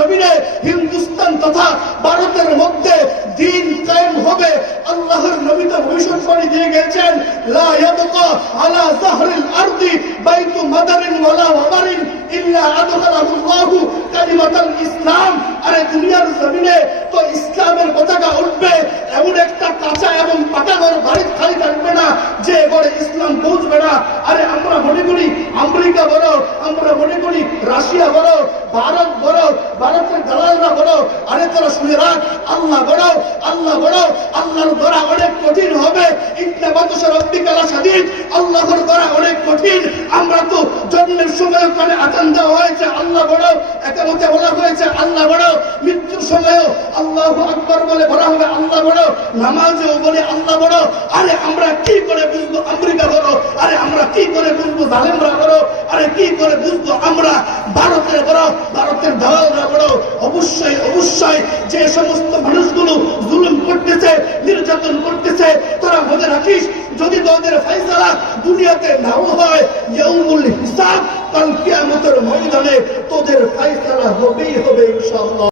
জমিনে হিন্দুস্তান তথা ভারতের মধ্যে দিন কায়েম হবে। আল্লাহর নবী তো ভবিষ্যৎবাণী দিয়ে গেছেন, লা ইয়াবকা আলা যাহরিল আরদি বাইতু মাদারিন ওয়ালা ওয়াবারিন ইল্লা আদখালাহু আল্লাহু কালিমাতাল ইসলাম। আরে দুনিয়ার জমিনে তো ইসলামের পতাকা উঠবে, এমন একটা কাঁচা এবং পাকা ঘর বাড়ি খালি থাকবে না যে ঘরে ইসলাম পৌঁছবে না। আরে আমরা মনে করি আমেরিকা বড়, আমরা মনে করি রাশিয়া বড়, ভারত বড়, ভারতের দালালরা বড়। আরে তোরা শুনে রাখ, আল্লাহ বড়, আল্লাহ বড়। আল্লাহর ধরা অনেক কঠিন হবে। ইন্না বাতশা রাব্বিকা লাশাদীদ, আল্লাহর ধরা অনেক কঠিন। আমরা তো জন্মের সময় কানে আযান দেওয়া হয়েছে আল্লাহ বড়, একামতে বলা হয়েছে আল্লাহ বড়, মৃত্যুর সময়ও আল্লাহু আকবার বলে বলা হবে আল্লাহ বড়, নামাজেও বলে আল্লাহ বড়। আরে আমরা কি করে বুঝবো আমেরিকা বড়? আরে আমরা কি করে বুঝবো জালেমরা বড়? আরে কি করে বুঝবো আমরা ভারতের বড়, ভারতের দালালরা বড়? অবশ্যই অবশ্যই যে সমস্ত মানুষগুলো জুলুম করতেছে, নির্যাতন করতেছে, তারা মনে রাখিস যদি তোদের ফয়সালা দুনিয়াতে নাও হয়, ইয়াউমুল হিসাব, কাল কিয়ামতের ময়দানে তোদের ফয়সালা হবেই হবে ইনশাআল্লাহ।